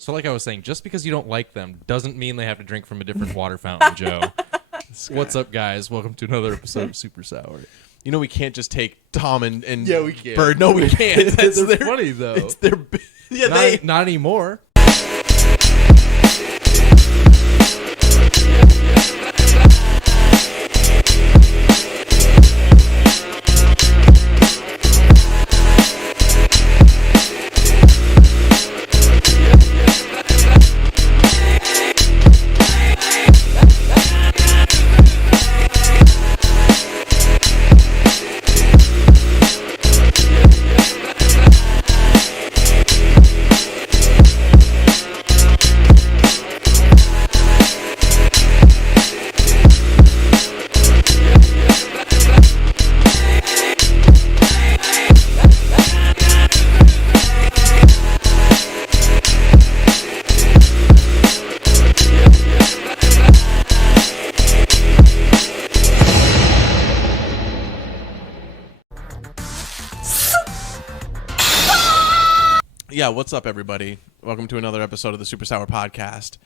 So like I was saying, just because you don't like them doesn't mean they have to drink from a different water fountain, Joe. What's up, guys? Welcome to another episode of Super Sour. You know we can't just take Tom and Yeah, we can. Bird. No, we can't. They're funny, though. It's their... Yeah, Not anymore. Yeah, what's up, everybody? Welcome to another episode of the SuperSour Podcast.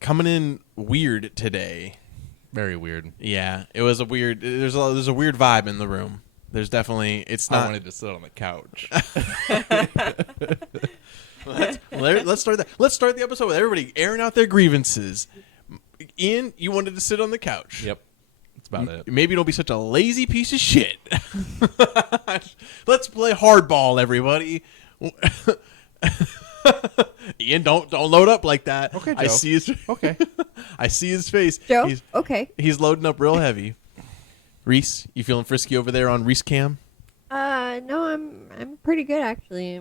Coming in weird today. Very weird. Yeah, it was a weird... There's a weird vibe in the room. There's definitely... It's not... I wanted to sit on the couch. Let's start that. Let's start the episode with everybody airing out their grievances. Ian, you wanted to sit on the couch. Yep. That's about it. Maybe don't be such a lazy piece of shit. Let's play hardball, everybody. Ian, don't load up like that. Okay, Joe. I see his Okay. I see his face. Joe, okay. He's loading up real heavy. Reese, you feeling frisky over there on Reese Cam? No, I'm pretty good actually.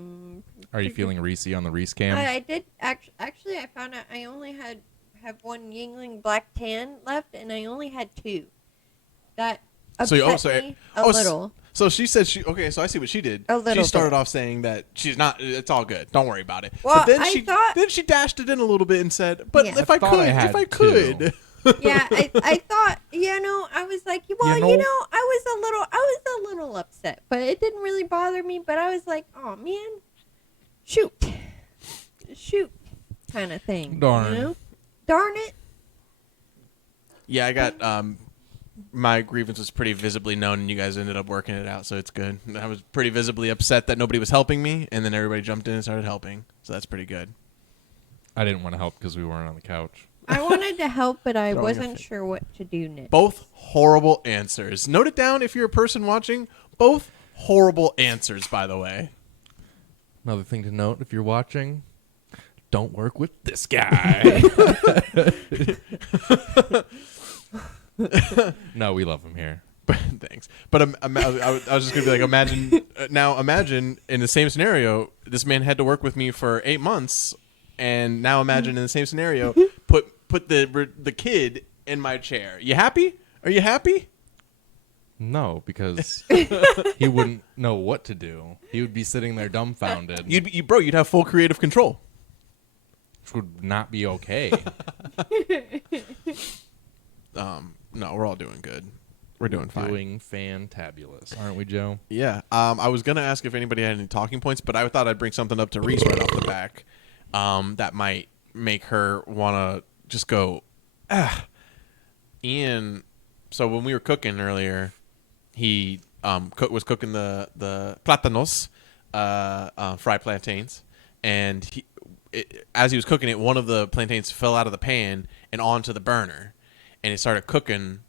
Are you feeling Reese on the Reese cam? I did actually. I found out I only have one Yingling black tan left, and I only had two. That upset me a little. So she said so I see what she did. A little She started bit. off saying that she's not, it's all good. Don't worry about it. Well, but then I she dashed it in a little bit and said, but Yeah. if I could. Yeah, I thought, I was like, well, I was a little upset, but it didn't really bother me. But I was like, oh man, shoot, kind of thing. Darn. Darn it. Yeah, I got my grievance was pretty visibly known, and you guys ended up working it out, so it's good. I was pretty visibly upset that nobody was helping me, and then everybody jumped in and started helping, so that's pretty good. I didn't want to help because we weren't on the couch. I wanted to help, but I Throw your wasn't face. sure what to do next. Both horrible answers. Note it down if you're a person watching. Both horrible answers, by the way. Another thing to note, if you're watching, don't work with this guy. No, we love him here. Thanks. But I was just going to be like, imagine in the same scenario, this man had to work with me for 8 months, and now imagine in the same scenario, put the kid in my chair. You happy? Are you happy? No, because he wouldn't know what to do. He would be sitting there dumbfounded. You'd have full creative control. Which would not be okay. No, we're all doing good. We're doing fine. Doing fantabulous, aren't we, Joe? Yeah. I was gonna ask if anybody had any talking points, but I thought I'd bring something up to Reese right off the back. That might make her wanna just go, Ian. So when we were cooking earlier, he was cooking the plátanos, fried plantains, and as he was cooking it, one of the plantains fell out of the pan and onto the burner, and it started cooking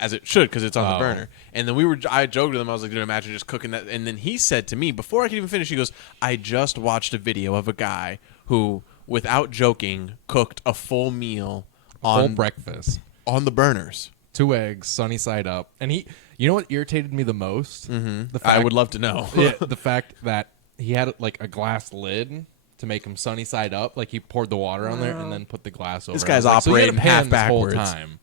as it should because it's on the burner. And then I joked with him. I was like, dude, imagine just cooking that. And then he said to me, before I could even finish, he goes, I just watched a video of a guy who, without joking, cooked a full meal Full breakfast on the burners. 2 eggs, sunny side up. And you know what irritated me the most? Mm-hmm. I would love to know. Yeah, the fact that he had like a glass lid to make him sunny side up. Like he poured the water on there and then put the glass over. This guy's like, operating so half backwards. Whole time.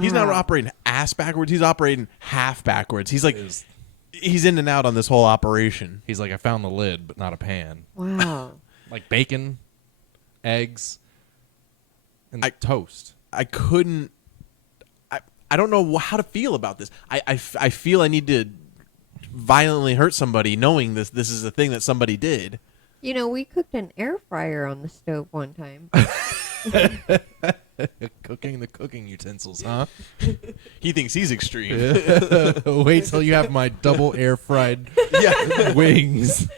He's not operating ass backwards. He's operating half backwards. He's like, he's in and out on this whole operation. He's like, I found the lid, but not a pan. Wow. Like bacon, eggs, and toast. I couldn't. I don't know how to feel about this. I feel I need to violently hurt somebody knowing this is a thing that somebody did. You know, we cooked an air fryer on the stove one time. Cooking the cooking utensils, huh? He thinks he's extreme. Wait till you have my double air fried Yeah. wings.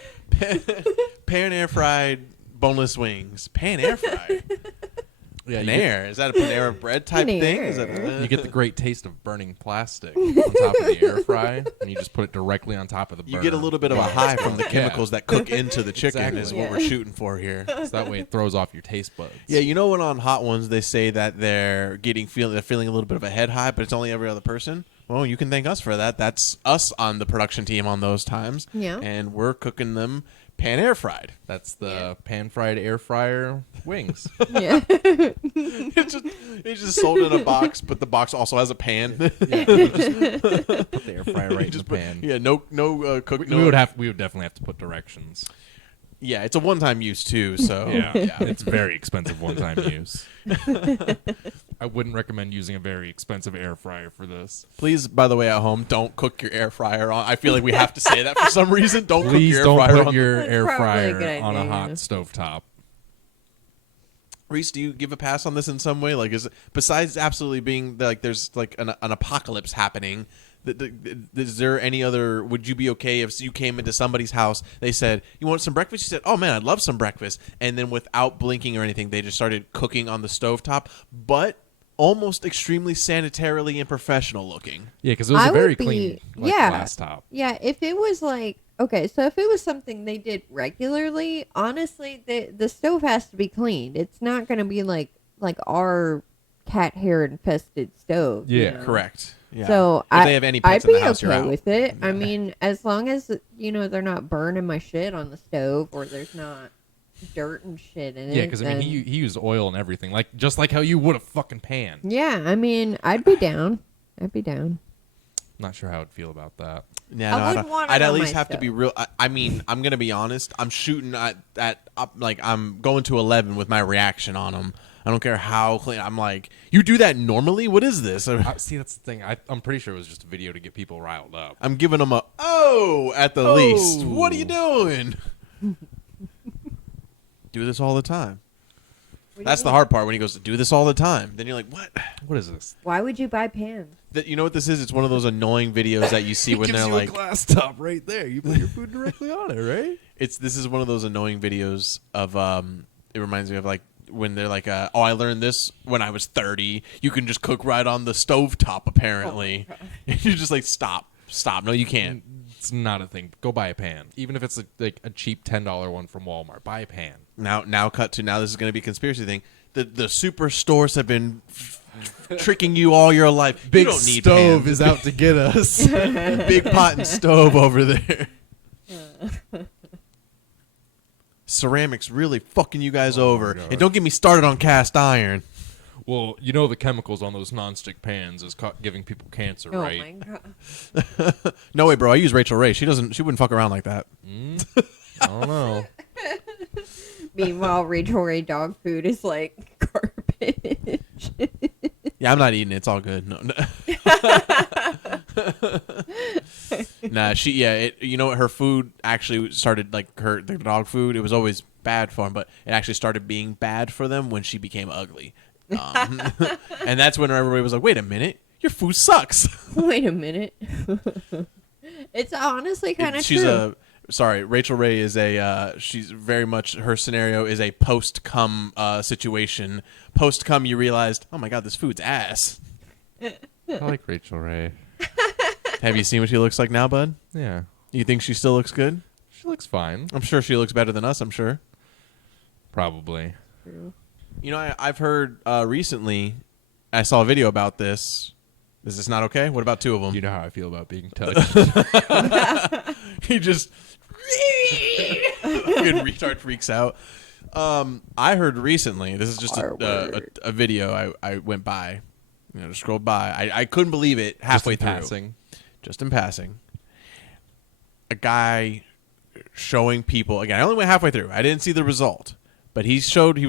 Pan air fried boneless wings. Pan air fried. Yeah, An air. Is that a Panera bread type Pan thing? air. Is that You get the great taste of burning plastic on top of the air fry, and you just put it directly on top of the burner. You get a little bit of a high from the Yeah. chemicals that cook into the chicken Exactly. is what we're shooting for here. So that way it throws off your taste buds. Yeah, you know when on Hot Ones they say that they're feeling a little bit of a head high, but it's only every other person? Well, you can thank us for that. That's us on the production team on those times. Yeah. And we're cooking them pan air fried. That's the pan-fried air fryer wings. Yeah. It's just sold in a box, but the box also has a pan. Yeah, you just put the air fryer right in the pan. Yeah, no cook. We would definitely have to put directions. Yeah, it's a one-time use too. So Yeah, it's very expensive one-time use. I wouldn't recommend using a very expensive air fryer for this. Please, by the way, at home, don't cook your air fryer on. I feel like we have to say that for some reason. Don't Please cook your don't air fryer put on. your That's air probably a fryer good on a idea. hot stovetop. Reese, do you give a pass on this in some way? Like, is besides absolutely being like there's like an apocalypse happening? Is there any other? Would you be okay if you came into somebody's house? They said, "You want some breakfast?" You said, "Oh man, I'd love some breakfast." And then without blinking or anything, they just started cooking on the stovetop, but almost extremely sanitarily and professional looking. Yeah, because it was I a very would be- clean yeah. glass top. Yeah, if it was like, okay, so if it was something they did regularly, honestly, the stove has to be cleaned. It's not going to be like our cat hair infested stove. you Yeah, know? Correct. Yeah. So if they have any pets I'd in be the house, you're okay out. with it. I mean, as long as they're not burning my shit on the stove or there's not dirt and shit in it. Yeah, because I mean, he used oil and everything, just like how you would a fucking pan. Yeah, I mean, I'd be down. I'd be down. Not sure how I'd feel about that. Yeah, I no, wouldn't want it I'd at on least my have to be stove. real. I mean, I'm gonna be honest. I'm shooting like I'm going to 11 with my reaction on them. I don't care how clean. I'm like, you do that normally? What is this? See, that's the thing. I'm pretty sure it was just a video to get people riled up. I'm giving them a at the least. What are you doing? Do this all the time. That's the hard part when he goes to do this all the time. Then you're like, what? What is this? Why would you buy pans? You know what this is? It's one of those annoying videos that you see when they're like, a glass top right there. You put your food directly on it, right? this is one of those annoying videos of it reminds me of like when they're like oh, I learned this when I was 30. You can just cook right on the stovetop apparently. And you're just like, stop. No, you can't. It's not a thing. Go buy a pan, even if it's like a cheap $10 one from Walmart. Buy a pan. Now cut to now this is going to be a conspiracy thing. The super stores have been tricking you all your life. Big you don't need stove pans. is out to get us. Big pot and stove over there. Ceramics really fucking you guys over. God. And don't get me started on cast iron. Well, you know the chemicals on those nonstick pans is giving people cancer, Oh right? my god. No way, bro. I use Rachel Ray. She wouldn't fuck around like that. I don't know. Meanwhile, Rachel Ray dog food is like garbage. Yeah, I'm not eating it. It's all good. No. Nah, you know what? Her food actually started like the dog food. It was always bad for them, but it actually started being bad for them when she became ugly. And that's when everybody was like, "Wait a minute, your food sucks." Wait a minute. It's honestly kind of true. Rachel Ray is she's very much, her scenario is a post-cum situation. Post-cum, you realized, oh my god, this food's ass. I like Rachel Ray. Have you seen what she looks like now, bud? Yeah. You think she still looks good? She looks fine. I'm sure she looks better than us, I'm sure. Probably. True. You know, I've heard recently, I saw a video about this. Is this not okay? What about two of them? You know how I feel about being touched. He just fucking retard freaks out. I heard recently, this is just a video I went by, scrolled by. I couldn't believe it halfway through. Just in passing. A guy showing people, again, I only went halfway through. I didn't see the result. But he was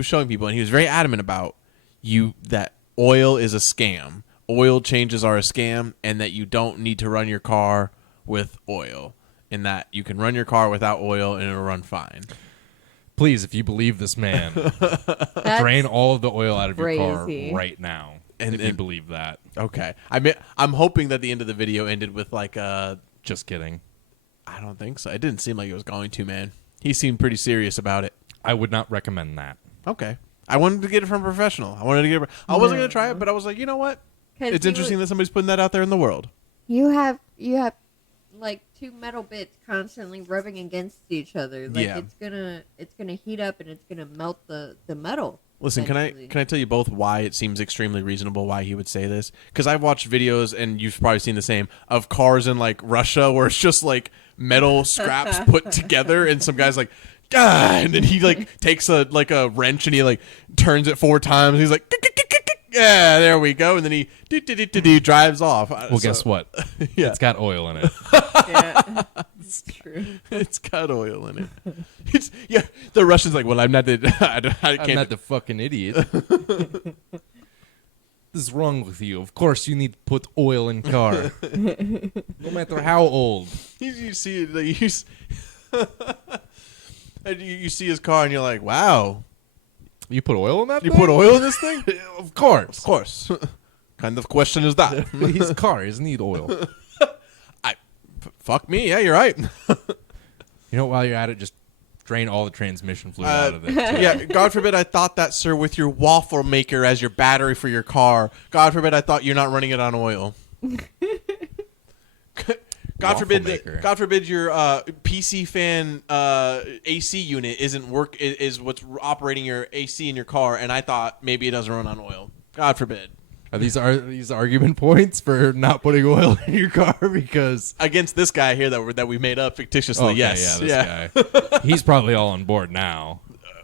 showing people, and he was very adamant about that oil is a scam. Oil changes are a scam, and that you don't need to run your car with oil. And that you can run your car without oil and it'll run fine. Please, if you believe this man, drain all of the oil out of your car right now. If you believe that. Okay. I'm hoping that the end of the video ended with like Just kidding. I don't think so. It didn't seem like it was going to, man. He seemed pretty serious about it. I would not recommend that. Okay. I wanted to get it from a professional. I wasn't going to try it, but I was like, you know what? It's interesting that somebody's putting that out there in the world. You have like two metal bits constantly rubbing against each other. Like it's gonna heat up and it's gonna melt the metal. Listen, can I tell you both why it seems extremely reasonable why he would say this? Because I've watched videos, and you've probably seen the same, of cars in like Russia where it's just like metal scraps put together, and some guy's like, God, and then he like takes a wrench and he like turns it 4 times. He's like, yeah, there we go, and then he drives off. Well, guess what? Yeah. It's got oil in it. Yeah, it's true. It's got oil in it. The Russian's like, well, I'm not the I'm not the fucking idiot. What is wrong with you? Of course you need to put oil in car. No matter how old. You see it, like, and you see his car and you're like, wow. You put oil in that You thing? put oil in this thing? Of course. Of course. Kind of question is that? His car doesn't need oil. Fuck me. Yeah, you're right. You know, while you're at it, just drain all the transmission fluid out of it. Yeah, God forbid I thought that, sir, with your waffle maker as your battery for your car. God forbid I thought you're not running it on oil. God forbid your PC fan AC unit is what's operating your AC in your car, and I thought maybe it doesn't run on oil. God forbid. Are these argument points for not putting oil in your car? Because against this guy here that we made up fictitiously, okay, yes, yeah, this guy. He's probably all on board now.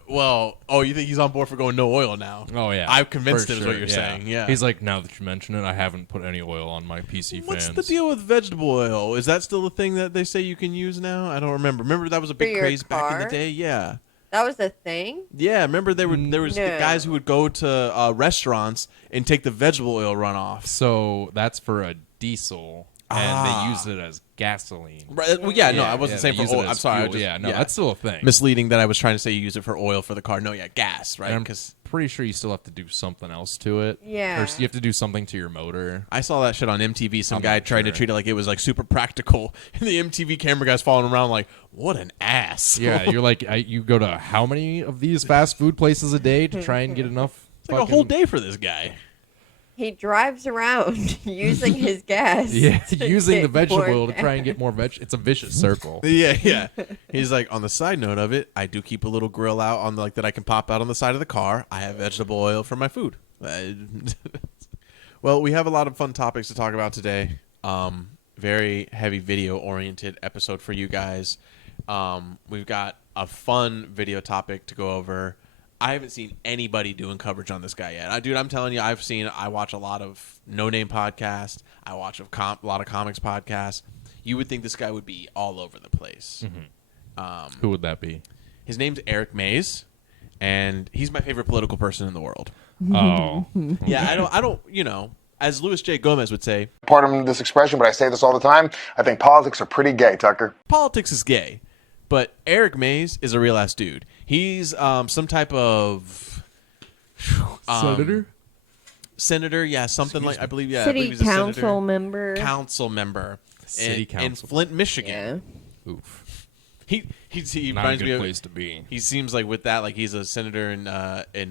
You think he's on board for going no oil now? Oh yeah, I've convinced him. Sure. Is what you're saying? Yeah. He's like, now that you mention it, I haven't put any oil on my PC What's fans. the deal with vegetable oil? Is that still a thing that they say you can use now? I don't remember. Remember that was a big craze back in the day. Yeah. That was a thing? Yeah, remember there was guys who would go to restaurants and take the vegetable oil runoff. So that's for a diesel, and they use it as gasoline. Right. Well, no, I wasn't saying for oil. I'm sorry. That's still a thing. Misleading that I was trying to say you use it for oil for the car. No, gas, right? Because pretty sure you still have to do something else to it. Yeah. Or you have to do something to your motor. I saw that shit on MTV. Some guy tried to treat it like it was like super practical, and the MTV camera guy's following around like, what an ass. Yeah, you're like, you go to how many of these fast food places a day to try and get enough? It's like a whole day for this guy. He drives around using his gas. Yeah, using the vegetable oil to try and get more veg. It's a vicious circle. Yeah. He's like, on the side note of it, I do keep a little grill out on that I can pop out on the side of the car. I have vegetable oil for my food. Well, we have a lot of fun topics to talk about today. Very heavy video oriented episode for you guys. We've got a fun video topic to go over. I haven't seen anybody doing coverage on this guy yet. Dude, I'm telling you, I watch a lot of no-name podcasts. I watch a lot of comics podcasts. You would think this guy would be all over the place. Mm-hmm. Who would that be? His name's Eric Mays, and he's my favorite political person in the world. Oh. Yeah, I don't, as Louis J. Gomez would say. Pardon this expression, but I say this all the time. I think politics are pretty gay, Tucker. Politics is gay. But Eric Mays is a real ass dude. He's some type of senator, yeah, something like I believe, yeah, City I believe he's a council member. council member, City council in Flint, Michigan. Yeah. Oof. He Not a reminds me good of, place to be. He seems like with that, like he's a senator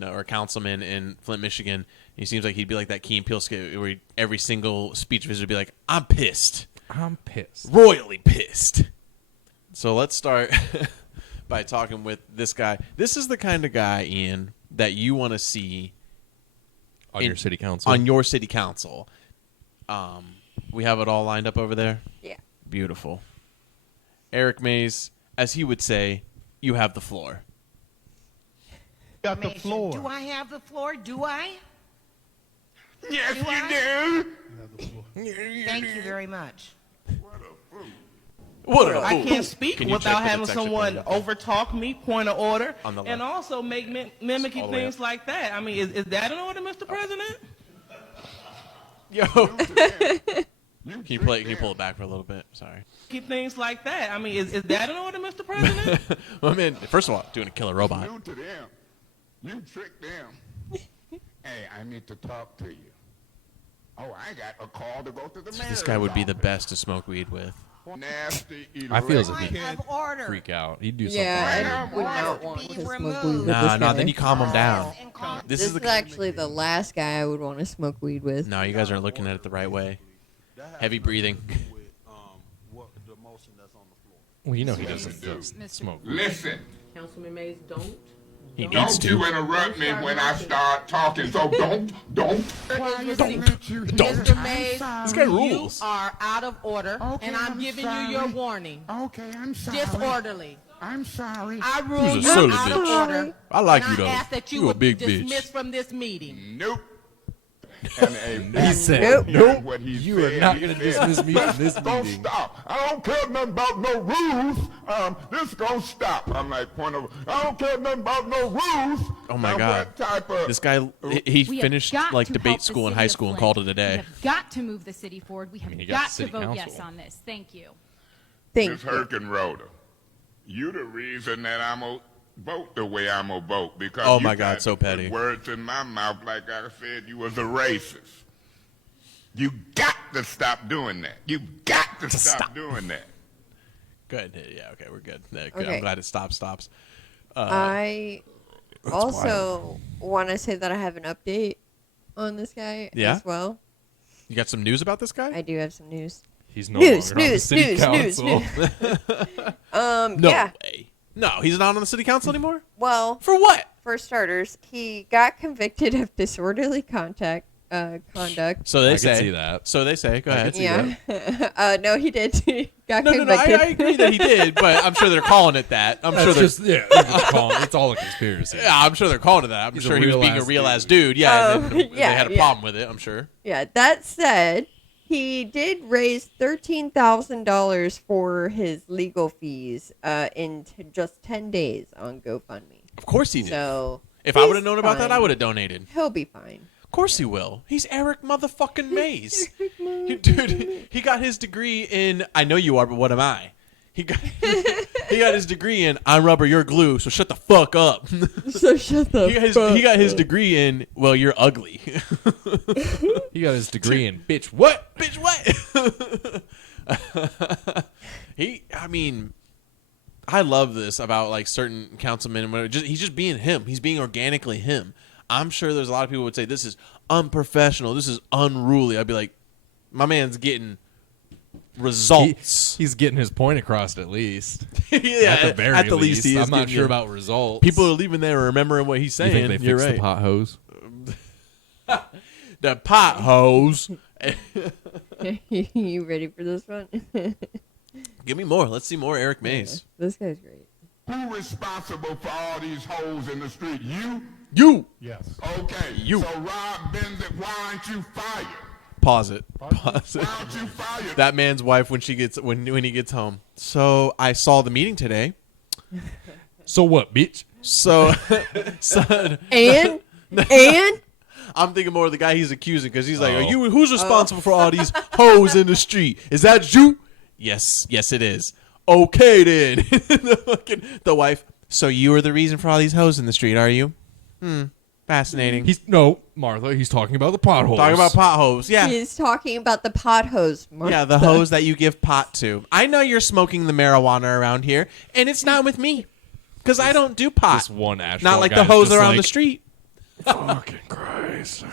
or councilman in Flint, Michigan. He seems like he'd be like that Key and Peele skit where every single speech of his would be like, "I'm pissed, royally pissed." So let's start by talking with this guy. This is the kind of guy, Ian, that you want to see on your city council. On your city council. We have it all lined up over there? Yeah. Beautiful. Eric Mays, as he would say, you have the floor. Got the floor. Do I have the floor? Do I? Yes, Do you I? do. Thank you very much. What a I fool. can't speak Can you check without if having it's actually someone pointing up? overtalk me, point of order, On the and left. also make All mimicky the way things up. like that. I mean, is that an order, Mr. President? Yo. Can you play? Can you pull it back for a little bit? Sorry. Keep things like that. I mean, is that an order, Mr. President? Well, man, first of all, doing a killer robot. You to them. You trick them. Hey, I need to talk to you. Oh, I got a call to go to the mayor's This guy would be the office. best to smoke weed with. Nasty, I feel as if Point he'd of order. freak out. He'd do something. Yeah, I weird. would not Order want be to smoke removed. weed with Nah, this guy. then you calm him down. This is actually the last guy I would want to smoke weed with. No, you guys aren't looking at it the right way. Heavy breathing. Well, you know he doesn't smoke. Listen, Councilman Mays, don't. He needs don't you to. interrupt me when I start talking. So don't. Mr. Mays, This guy rules. you are out of order, Okay, and I'm I'm giving sorry. you your warning. Okay, I'm sorry. Disorderly. I'm sorry. I rule Who's a you silly out of bitch? order. I like and you, though. I ask that you You a would big be bitch. dismissed from this meeting. Nope. And He said, Nope. "Nope, what he you said, are not he going to said, dismiss me from this Gonna meeting." stop. I don't care nothing about no rules. This gonna stop. I'm like, point of. I don't care nothing about no rules. Oh my Now, God. What type of? This guy, he We have finished got like to debate help the school in city high of school and Flint. called it a We day. have got to move the city forward. We have he got got the to city vote council. yes on this. Thank you. Thank Miss you. Herkenroder, you the reason that I'm gonna vote the way I'm gonna vote because Oh you my God, tried so to put petty. Words in my mouth like I said you was a racist. You got to stop doing that. You got to stop doing that. Good. Yeah, okay, we're good. Yeah, good. Okay. I'm glad it stops. I also want to say that I have an update on this guy Yeah? as well. You got some news about this guy? I do have some news. He's no News, longer on the news, city news, council. No Yeah. way. No, he's not on the city council anymore? Well, For what? for starters, he got convicted of disorderly conduct. So they I say. can see that. So they say. Go ahead. see Yeah. No, he did. He got No, convicted. I agree that he did, but I'm sure they're calling it that. I'm sure That's they're. just they're just calling, it's all a conspiracy. Yeah, I'm sure they're calling it that. I'm He's sure a he was real being a ass real dude. ass dude. Yeah, and then they yeah, had a yeah. problem with it. I'm sure. Yeah, that said, he did raise $13,000 for his legal fees in just 10 days on GoFundMe. Of course he did. So If I he's would have known about that, I fine. would have donated. He'll be fine. Of course he will. He's Eric motherfucking Mays. Dude, he got his degree in I know you are, but what am I? He got his degree in I'm rubber, you're glue, so shut the fuck up. So shut the He got his degree in well, you're ugly. He got his degree in bitch. What? Bitch, what? I mean, I love this about like certain councilmen and whatever. He's just being him. He's being organically him. I'm sure there's a lot of people who would say this is unprofessional. This is unruly. I'd be like, my man's getting results. He's getting his point across at least. Yeah, at the very least, he is I'm not getting sure it. about results. People are leaving there remembering what he's you saying. think they You're fixed right. the pot hose? The pot hose. You ready for this one? Give me more. Let's see more Eric Mays. This guy's great. Who responsible for all these holes in the street? You? You. Yes. Okay. You. So Rob Benzit, why aren't you fired? Pause it. Pause it. Why aren't you fired? That man's wife when he gets home. So I saw the meeting today. So what, bitch? So, And I'm thinking more of the guy he's accusing because he's like, "Are you who's responsible for all these hoes in the street? Is that you?" Yes, it is. Okay then. the wife. So you are the reason for all these hoes in the street, are you? Fascinating. Martha. He's talking about the potholes. Talking about pot hose. Yeah. he's talking about the pot hose. Yeah, the hose that you give pot to. I know you're smoking the marijuana around here, and it's not with me because I don't do pot. This one asphalt Not like the guy's hose just around like, the street. Fucking Christ.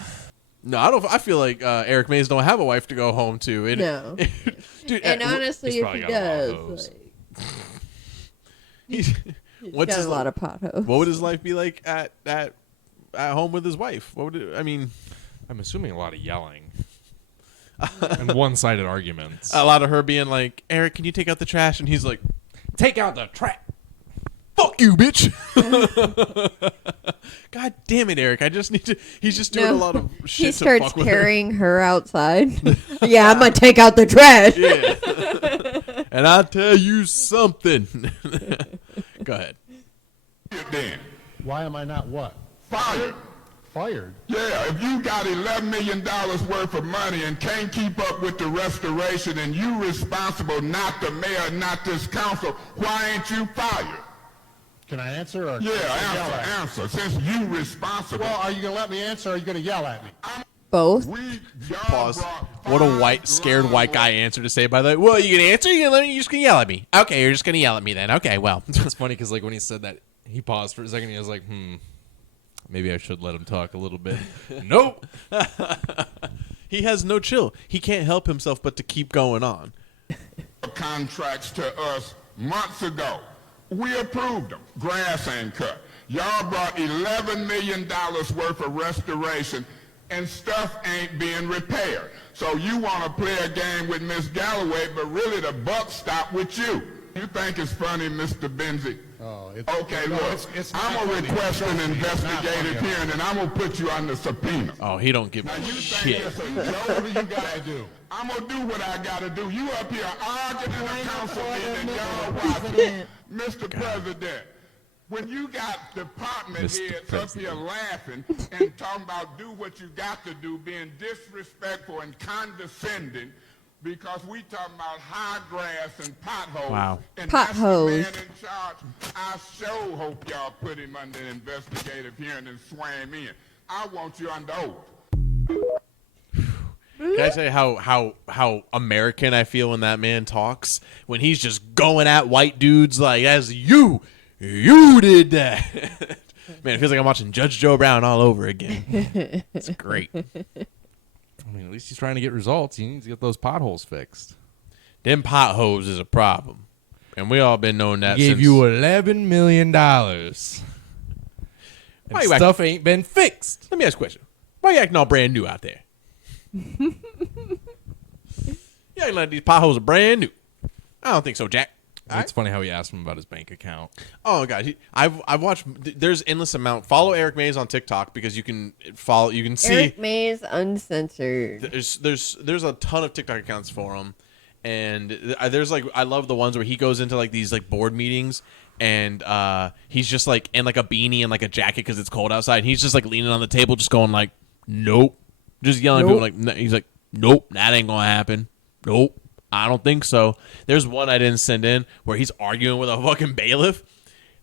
No, I don't. I feel like Eric Mays don't have a wife to go home to. And, No. dude. And honestly, he's if he probably got a lot of does, hose. he's, he's what's got his a lot of pot hose. What would his life be like at home with his wife? What would it, I mean? I'm assuming a lot of yelling and one-sided arguments. A lot of her being like, "Eric, can you take out the trash?" And he's like, Take out the trap. "Fuck you, bitch." God damn it, Eric! I just need to. He's just doing a lot of shit. He to starts fuck with her. carrying her outside. Yeah, I'm gonna take out the trash. Yeah. And I'll tell you something. Go ahead. Then Why am I not what? fired. fired. Yeah, if you got $11 million worth of money and can't keep up with the restoration and you responsible, not the mayor, not this council, why ain't you fired? Can I answer? Or Yeah, answer. Since you responsible. Well, are you going to let me answer or are you going to yell at me? Both. Pause. What a scared white guy answer to say, by the way. Well, you gonna answer? You're just gonna yell at me. Okay, you're just gonna yell at me then. Okay, well. It's funny because like when he said that, he paused for a second. He was like, maybe I should let him talk a little bit. Nope. He has no chill. He can't help himself but to keep going on. Contracts to us months ago. We approved them. Grass ain't cut. Y'all brought $11 million worth of restoration and stuff ain't being repaired. So you want to play a game with Miss Galloway, but really the buck stopped with you. You think it's funny, Mr. Benzie? Oh, Okay, look, I'm going to request an investigative hearing, and I'm going to put you under subpoena. Oh, he don't give Now, a you shit. think that's whatever you got to do. I'm going to do what I got to do. You up here arguing in the council meeting, and y'all watching. Mr. President, when you got department heads up here laughing and talking about do what you got to do, being disrespectful and condescending, because we talking about high grass and potholes. Wow. And Potholes. that's the man in charge. I sure hope y'all put him under investigative hearing and swear him in. I want you under oath. Can I say how American I feel when that man talks? When he's just going at white dudes like, as you did that. Man, it feels like I'm watching Judge Joe Brown all over again. It's great. I mean, at least he's trying to get results. He needs to get those potholes fixed. Them potholes is a problem. And we all been knowing that He gave since... you $11 million. And Why you stuff ain't been fixed. Let me ask a question. Why you acting all brand new out there? You acting like these potholes are brand new. I don't think so, Jack. It's funny how he asked him about his bank account. Oh god, I've watched. There's endless amount. Follow Eric Mays on TikTok because you can follow. You can see Eric Mays Uncensored. There's a ton of TikTok accounts for him, and there's like I love the ones where he goes into like these like board meetings and he's just like in like a beanie and like a jacket because it's cold outside. And he's just like leaning on the table, just going like, nope, just yelling at people like he's like, nope, that ain't gonna happen. Nope. I don't think so. There's one I didn't send in where he's arguing with a fucking bailiff.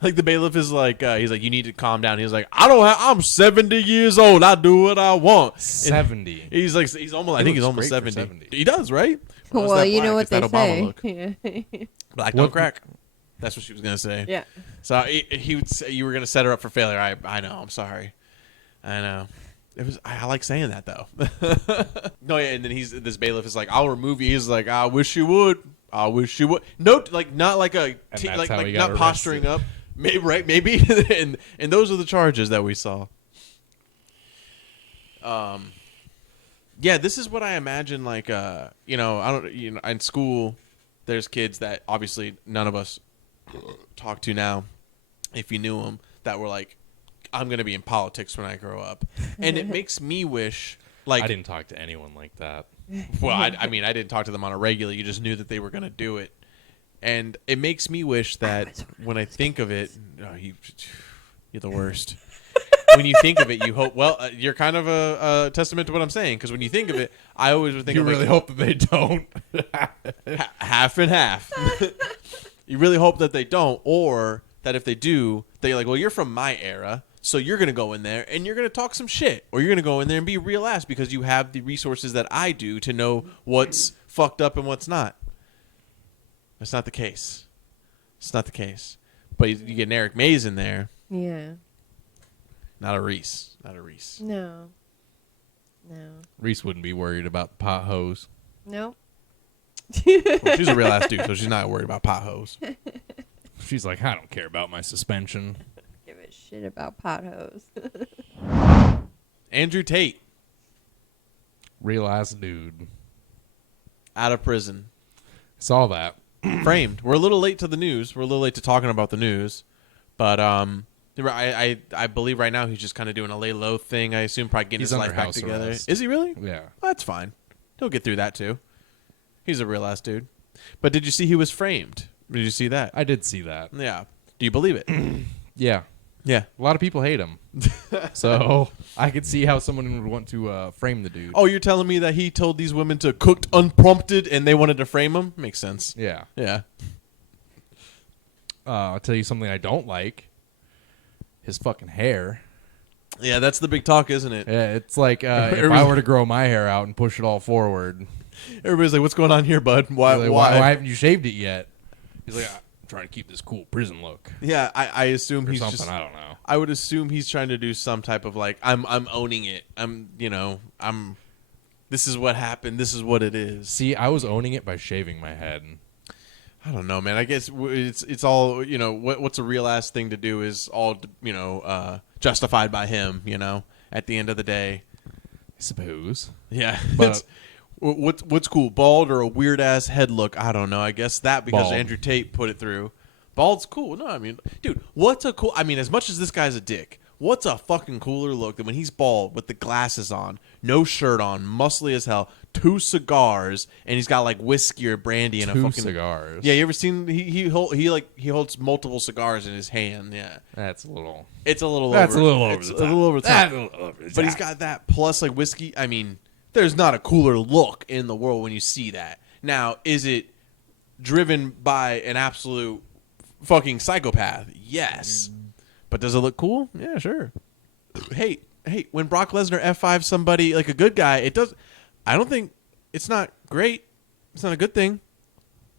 Like the bailiff is like, he's like, you need to calm down. He's like, I'm 70 years old. I do what I want. 70. And he's like, he's almost. I think he's almost 70. He does, right? Well, you know what they say. Black don't crack. That's what she was gonna say. Yeah. So he would say you were gonna set her up for failure. I know. I'm sorry. I know. It was. I like saying that though. No, yeah. And then this bailiff is like, "I'll remove you." He's like, "I wish you would. I wish you would." No, like not like a like not posturing up. Maybe right. Maybe. and those are the charges that we saw. Yeah, this is what I imagine. Like, I don't. In school, there's kids that obviously none of us talk to now. If you knew them, that were like, I'm going to be in politics when I grow up. And it makes me wish, like... I didn't talk to anyone like that. Well, I mean, I didn't talk to them on a regular. You just knew that they were going to do it. And it makes me wish that when I think of it... Oh, you're the worst. When you think of it, you hope... Well, you're kind of a testament to what I'm saying, because when you think of it, I always would think You really hope that they don't. Half and half. You really hope that they don't, or that if they do, they're like, well, you're from my era, so you're going to go in there and you're going to talk some shit. Or you're going to go in there and be a real ass because you have the resources that I do to know what's fucked up and what's not. That's not the case. It's not the case. But you get an Eric Mays in there. Yeah. Not a Reese. Not a Reese. No. Reese wouldn't be worried about pot hose. Nope. Well, she's a real ass dude, so she's not worried about potholes. She's like, I don't care about my suspension. Give a shit about potholes. Andrew Tate. Real ass dude. Out of prison. Saw that. Framed. We're a little late to the news. We're a little late to talking about the news. But I believe right now he's just kind of doing a lay low thing. I assume probably getting He's his under life back house together. arrest. Is he really? Yeah. Well, that's fine. He'll get through that too. He's a real ass dude. But did you see he was framed? Did you see that? I did see that. Yeah. Do you believe it? Yeah. Yeah. A lot of people hate him. So I could see how someone would want to frame the dude. Oh, you're telling me that he told these women to cook unprompted and they wanted to frame him? Makes sense. Yeah. Yeah. I'll tell you something I don't like. His fucking hair. Yeah, that's the big talk, isn't it? Yeah, it's like if I were to grow my hair out and push it all forward. Everybody's like, "What's going on here, bud? Why? Like, why haven't you shaved it yet?" He's like, "I'm trying to keep this cool prison look." Yeah, I assume Or he's something. just. I don't know. I would assume he's trying to do some type of like, I'm owning it. This is what happened. This is what it is. See, I was owning it by shaving my head. I don't know, man. I guess it's all, what's a real ass thing to do is all, justified by him, at the end of the day. I suppose. Yeah. But what's cool? Bald or a weird ass head look? I don't know. I guess that because Bald. Andrew Tate put it through. Bald's cool. No, I mean, dude, as much as this guy's a dick, what's a fucking cooler look than when he's bald with the glasses on, no shirt on, muscly as hell, 2 cigars, and he's got like whiskey or brandy in a 2 fucking cigars. Yeah, you ever seen he holds multiple cigars in his hand? Yeah, That's a little. it's a little. That's over, a little over it's the a top. little over the top. That's a little over the But he's top. got that plus like whiskey. I mean, there's not a cooler look in the world when you see that. Now, is it driven by an absolute fucking psychopath? Yes. But does it look cool? Yeah, sure. Hey, when Brock Lesnar F5 somebody like a good guy, it does. I don't think it's not great. It's not a good thing,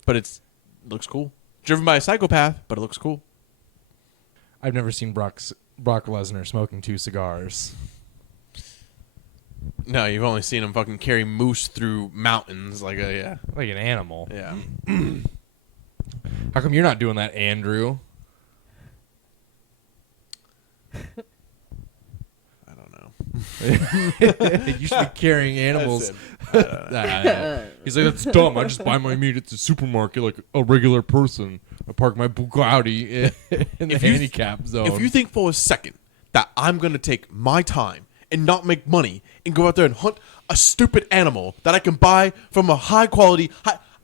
but it looks cool. Driven by a psychopath, but it looks cool. I've never seen Brock Lesnar smoking 2 cigars. No, you've only seen him fucking carry moose through mountains like a Like an animal. yeah. How come you're not doing that, Andrew? I don't know. You should be carrying animals. That's He's like, that's dumb. I just buy my meat at the supermarket like a regular person. I park my Bugatti in the handicap zone. If you think for a second that I'm going to take my time and not make money and go out there and hunt a stupid animal that I can buy from a high quality,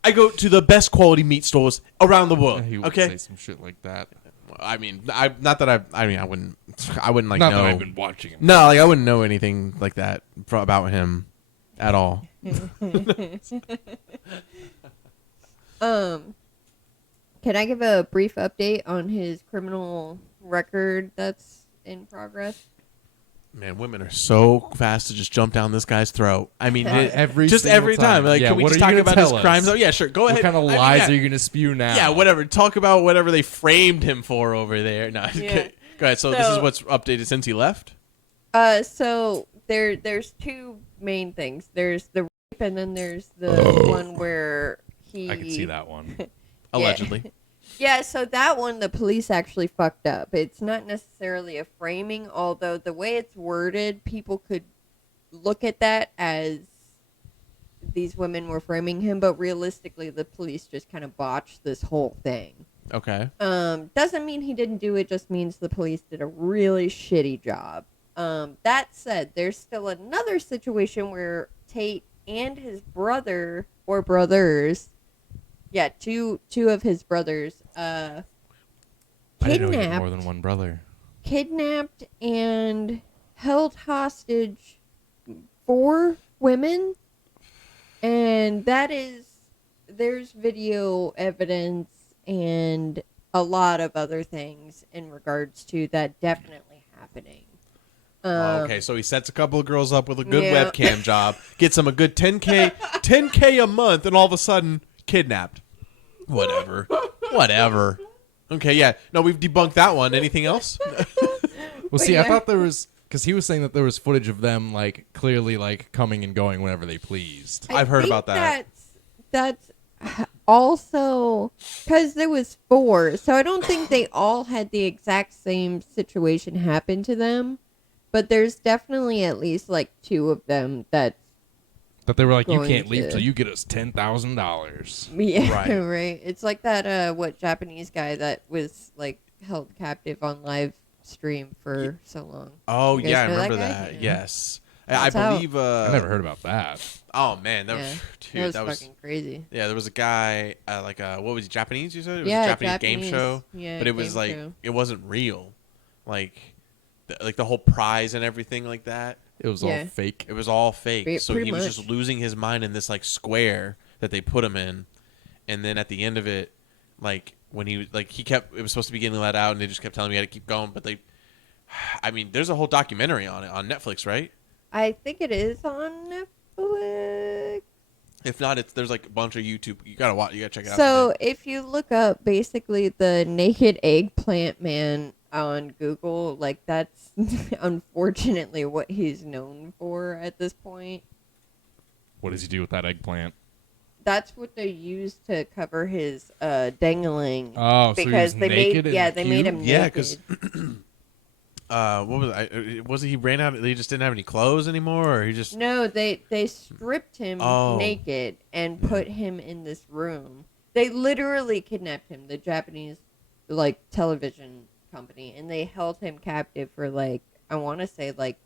I go to the best quality meat stores around the world. He would Okay, say some shit like that. I mean, I wouldn't like Not know. that I've been watching him. No, like I wouldn't know anything like that about him at all. Can I give a brief update on his criminal record that's in progress? Man, women are so fast to just jump down this guy's throat. I mean, Every just single every time. Like, Yeah, can we what just are you talk gonna about his tell us? crimes? Oh, yeah, sure. Go What ahead. kind of I mean, lies yeah. are you going to spew now? Yeah, whatever. Talk about whatever they framed him for over there. No, Yeah. go ahead. So this is what's updated since he left? So there's 2 main things. There's the rape, and then there's the one where he. I can see that one. Allegedly. Yeah, so that one the police actually fucked up. It's not necessarily a framing, although the way it's worded, people could look at that as these women were framing him, but realistically the police just kind of botched this whole thing. Okay. Doesn't mean he didn't do it, just means the police did a really shitty job. That said, there's still another situation where Tate and his brother or brothers, yeah, two of his brothers, I didn't know he had more kidnapped than one brother. and held hostage 4 women, and there's video evidence and a lot of other things in regards to that definitely happening. Okay, so he sets a couple of girls up with a good Yeah. webcam job, gets them a good 10K a month, and all of a sudden, kidnapped. Whatever. Okay, yeah. No, we've debunked that one. Anything else? Well, see, yeah. I thought there was... Because he was saying that there was footage of them, like, clearly, like, coming and going whenever they pleased. I've heard think about that. That's also because there was 4, so I don't think they all had the exact same situation happen to them. But there's definitely at least like 2 of them that. That they were like, you Going can't leave to- till you get us $10,000. Yeah, Right. right. It's like that Japanese guy that was like held captive on live stream for so long. Oh, You guys yeah, I know that remember guy? that. Yeah. Yes. I That's how- believe... I never heard about that. Oh, man. That Yeah, was... that Dude, was that was... fucking crazy. Yeah, there was a guy, what was he, Japanese, you said? It was Yeah, a Japanese game Japanese. show? Yeah, But it was game like, show. it wasn't real. like the whole prize and everything like that. It was all fake. It was all fake. So Pretty he was much. just losing his mind in this like square that they put him in, and then at the end of it, like when he kept, it was supposed to be getting let out, and they just kept telling me I had to keep going. But I mean, there's a whole documentary on it on Netflix, right? I think it is on Netflix. If not, there's like a bunch of YouTube. You gotta watch. You gotta check it out. So if you look up basically the naked eggplant man on Google, like that's unfortunately what he's known for at this point. What does he do with that eggplant? That's what they used to cover his dangling. Oh, so he was naked in the they made him cube? Yeah, naked. because what was was it? He ran out. He just didn't have any clothes anymore, or he just No, they stripped him Oh. naked and put him in this room. They literally kidnapped him, the Japanese like television company, and they held him captive for like I want to say like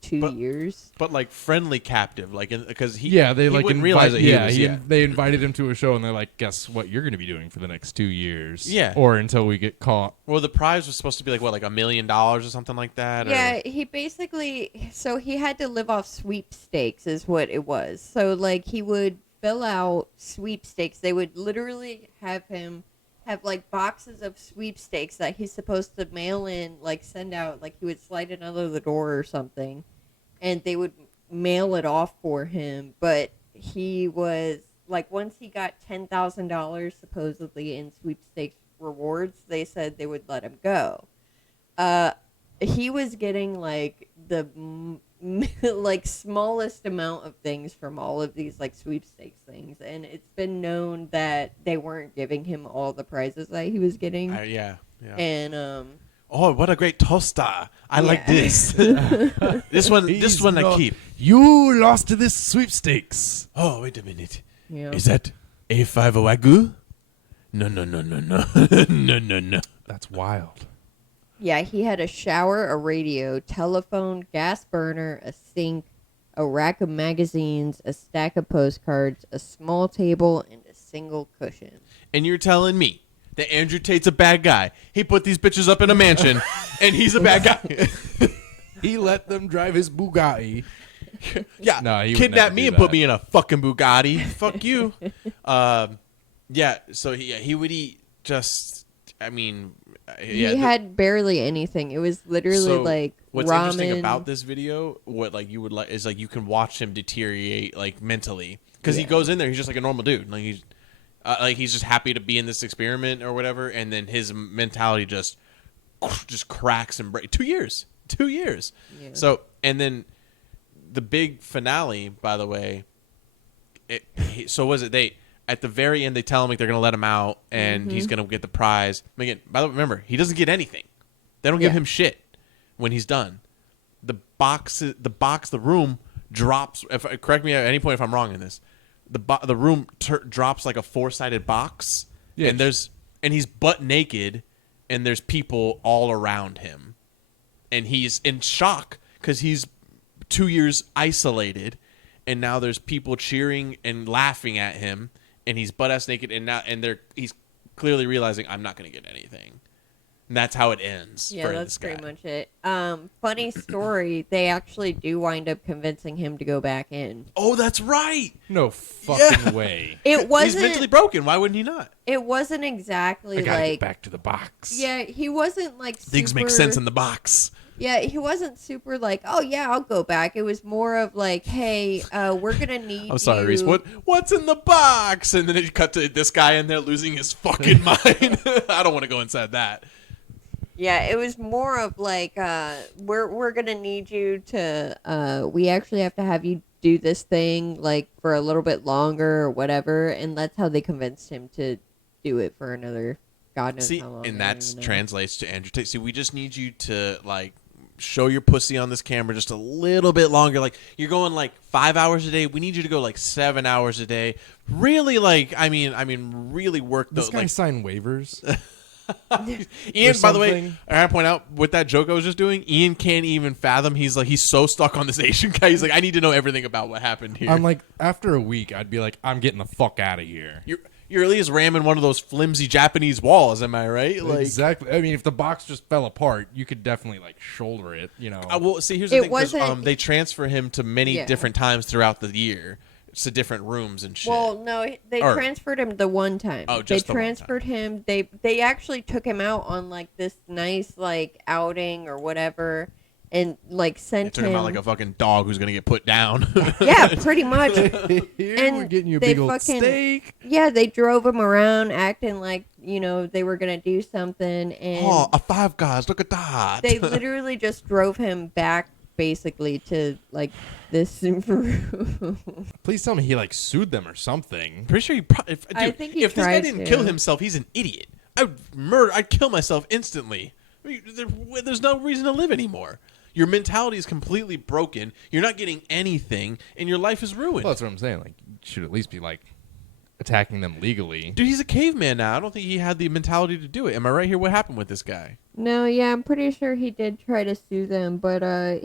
2 years. but like friendly captive, like because he They he like wouldn't realize that they invited him to a show, and they're like, guess what you're going to be doing for the next 2 years? Yeah. Or until we get caught. Well, the prize was supposed to be like what, like $1 million or something like that. Yeah, he basically so he had to live off sweepstakes is what it was. So like he would fill out sweepstakes. They would literally have him have like boxes of sweepstakes that he's supposed to mail in, like send out, like he would slide it under the door or something, and they would mail it off for him. But he was like, once he got $10,000 supposedly in sweepstakes rewards, they said they would let him go. He was getting like the like smallest amount of things from all of these like sweepstakes things, and it's been known that they weren't giving him all the prizes that he was getting. Yeah. And Oh, what a great toaster! I like this. this one I keep. You lost to this sweepstakes. Oh, wait a minute. Yeah. Is that A5 Wagyu? No. No. That's wild. Yeah, he had a shower, a radio, telephone, gas burner, a sink, a rack of magazines, a stack of postcards, a small table, and a single cushion. And you're telling me that Andrew Tate's a bad guy? He put these bitches up in a mansion, and he's a bad guy. He let them drive his Bugatti. Yeah, No, he would kidnap never me do and put that. me in a fucking Bugatti. Fuck you. Yeah. So he would eat just. I mean, He had barely anything. It was literally so like what's ramen. interesting about this video, what like you would like is like you can watch him deteriorate like mentally because he goes in there, he's just like a normal dude, like he's just happy to be in this experiment or whatever, and then his mentality just cracks and breaks. 2 years. Yeah. So and then the big finale, by the way. So was it they? At the very end, they tell him like they're gonna let him out and he's gonna get the prize. Again, by the way, remember he doesn't get anything. They don't give him shit when he's done. The room drops. Correct me at any point if I'm wrong in this. The room drops like a 4-sided box, Yes. and he's butt naked, and there's people all around him, and he's in shock because he's 2 years isolated, and now there's people cheering and laughing at him. And he's butt-ass naked, and he's clearly realizing I'm not going to get anything. And that's how it ends. Yeah, for that's this guy. pretty much it. Funny story, they actually do wind up convincing him to go back in. Oh, that's right. No fucking way. It wasn't. He's mentally broken. Why wouldn't he not? It wasn't exactly I gotta like. get back to the box. Yeah, he wasn't like. Things make sense in the box. Yeah, he wasn't super like, oh yeah, I'll go back. It was more of like, hey, we're gonna need. I'm sorry, you. Reese. What's in the box? And then it cut to this guy in there losing his fucking mind. I don't want to go inside that. Yeah, it was more of like, we're gonna need you to. We actually have to have you do this thing like for a little bit longer or whatever, and that's how they convinced him to do it for another. God knows See, how long. and I don't that even know. translates to Andrew Tate. See, we just need you to like show your pussy on this camera just a little bit longer. Like you're going like 5 hours a day. We need you to go like 7 hours a day. Really, like I mean, really work This the guy like. signed waivers. Ian, by the way, something. I gotta point out with that joke I was just doing. Ian can't even fathom. He's so stuck on this Asian guy. He's like, I need to know everything about what happened here. I'm like, after a week, I'd be like, I'm getting the fuck out of here. you're at least ramming one of those flimsy Japanese walls. Am I right? Like, exactly. I mean, if the box just fell apart, you could definitely like shoulder it. well, see, here's the It thing. 'Cause, wasn't- they transfer him to many Yeah. different times throughout the year to different rooms and shit. Well, no, they Or- transferred him the one time. Oh, they just the one time. transferred him. They actually took him out on like this nice like outing or whatever, and like They sent took him him out like a fucking dog who's gonna get put down. yeah, pretty much. Here, And we're getting you a they big old fucking- steak. Yeah, they drove him around acting like they were gonna do something, and Oh, a Five Guys! Look at that. they literally just drove him back basically to like this room. Please tell me he like sued them or something. Pretty sure I think he if this guy tried didn't to. kill himself, he's an idiot. I'd kill myself instantly. I mean, there's no reason to live anymore. Your mentality is completely broken. You're not getting anything, and your life is ruined. Well, that's what I'm saying. Like, you should at least be like attacking them legally. Dude, he's a caveman now. I don't think he had the mentality to do it. Am I right here? What happened with this guy? No, yeah, I'm pretty sure he did try to sue them, but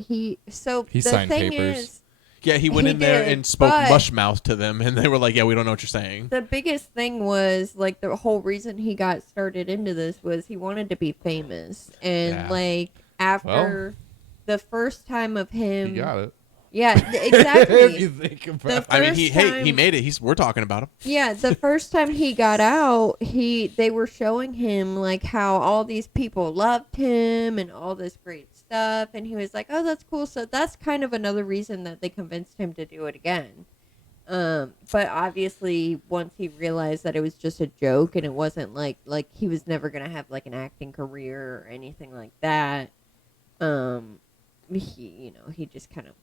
He the signed thing papers. is, Yeah, he went He in there did, and spoke but- mush mouth to them, and they were like, "Yeah, we don't know what you're saying." the biggest thing was like the whole reason he got started into this was he wanted to be famous, and Yeah. like after the first time of him, He got it. yeah, if exactly. you think The about it. I mean, he time- made it. We're talking about him. Yeah, the first time he got out, they were showing him like how all these people loved him and all this great stuff, and he was like, "Oh, that's cool." So that's kind of another reason that they convinced him to do it again. But obviously, once he realized that it was just a joke and it wasn't like he was never gonna have like an acting career or anything like that, he just kind of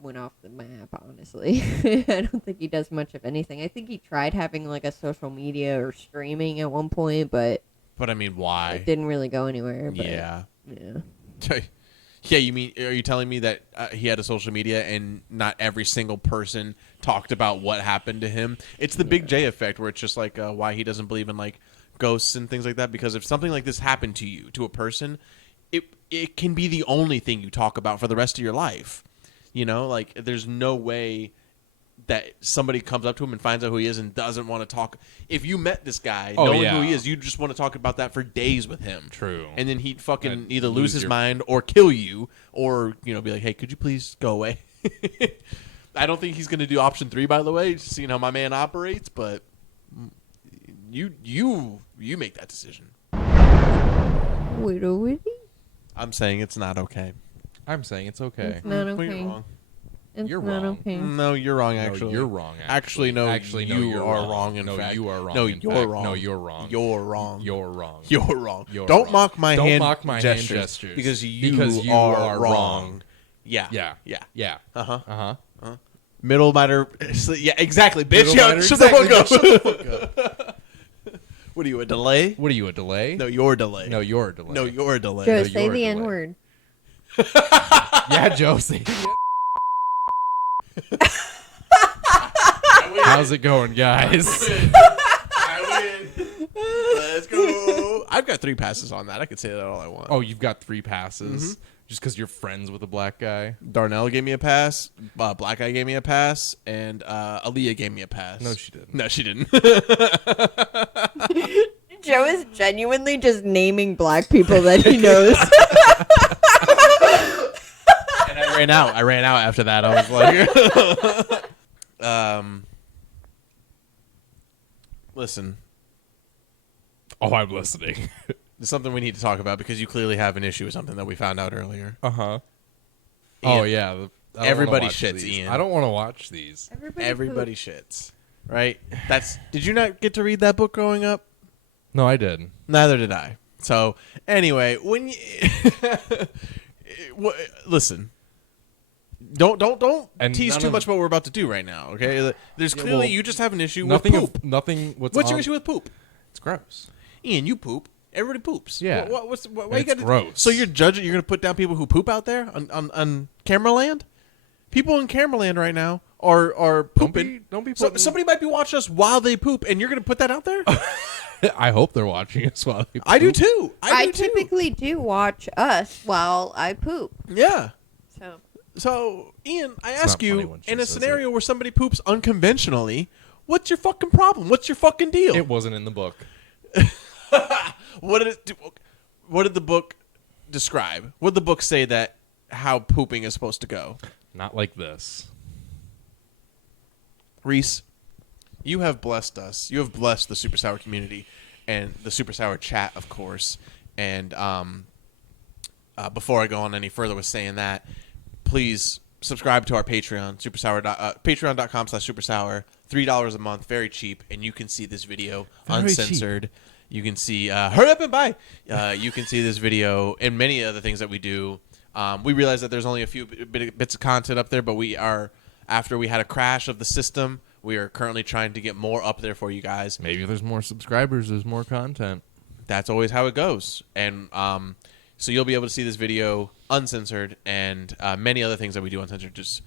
went off the map, honestly. I don't think he does much of anything. I think he tried having like a social media or streaming at one point, but But I mean, why? it didn't really go anywhere. But, Yeah. yeah. Yeah, you mean, are you telling me that he had a social media and not every single person talked about what happened to him? It's the Big J effect, where it's just like why he doesn't believe in like ghosts and things like that. Because if something like this happened to you, to a person, it can be the only thing you talk about for the rest of your life. Like there's no way that somebody comes up to him and finds out who he is and doesn't want to talk. If you met this guy, knowing who he is, you just want to talk about that for days with him. True. And then he'd fucking And either lose lose his your- mind or kill you, or be like, "Hey, could you please go away?" I don't think he's going to do option 3, by the way, just seeing how my man operates. But you make that decision. Widow Witty? I'm saying it's not okay. I'm saying it's okay. It's not Well, okay. you're wrong. It's You're not wrong. okay. No, you're wrong. No, Actually, you're wrong. Actually, no. Actually, no, you you're are wrong. wrong. In No, fact, you are wrong. No, in you're fact. wrong. No, you're wrong. You're wrong. You're wrong. You're wrong. You're Don't wrong. mock my Don't hand. mock my hand gestures. because you Because are wrong. Yeah. Yeah. Yeah. Yeah. Uh huh. Uh huh. Middle matter. Yeah. Exactly, bitch. Middle Yeah. matter, Shut the fuck up. exactly. Shut the fuck up. What are you, a delay? What are you, a delay? No, you're a delay. No, you're a delay. No, you're a delay. Joe, No, say you're the a N delay. word. Yeah, Josie. How's it going, guys? I win. Let's go. I've got 3 passes on that. I could say that all I want. Oh, you've got 3 passes just because you're friends with a black guy? Darnell gave me a pass. Black Guy gave me a pass, and Aaliyah gave me a pass. No, she didn't. No, she didn't. Joe is genuinely just naming black people that he knows. And I ran out after that. I was like, listen, Oh, I'm listening. there's something we need to talk about because you clearly have an issue with something that we found out earlier. Uh-huh. Ian, Oh, yeah. I don't wanna everybody watch shits, these. Ian. I don't want to watch these. Everybody shits, right? Did you not get to read that book growing up? No, I did. Neither did I. So anyway, when you listen, don't And tease none too of- much about what we're about to do right now. Okay, there's Yeah, clearly well, you just have an issue Nothing. with poop. Nothing. What's What's your on- issue with poop? It's gross. Ian, you poop. Everybody poops. Yeah. Why And you it's gotta, gross. So you're judging? You're gonna put down people who poop out there on camera land? People in camera land right now are pooping. Don't be So putting- somebody might be watching us while they poop, and you're gonna put that out there? I hope they're watching us while they I do poop. too. I do too. typically do watch us while I poop. Yeah. So So, Ian, I It's ask not funny you, when she in a says scenario where somebody poops unconventionally, What's your fucking problem? What's your fucking deal? It wasn't in the book. What did it do? What did the book describe? What did the book say that how pooping is supposed to go? Not like this. Reese, you have blessed us. You have blessed the Super Sour community and the Super Sour chat, of course. And before I go on any further with saying that, please subscribe to our Patreon, patreon.com/supersour. $3 a month, very cheap, and you can see this video Very uncensored. Cheap. You can see, hurry up and buy. You can see this video and many other things that we do. We realize that there's only a few bits of content up there, but we are, after we had a crash of the system, we are currently trying to get more up there for you guys. Maybe if there's more subscribers, there's more content. That's always how it goes. And so you'll be able to see this video uncensored and many other things that we do uncensored. Just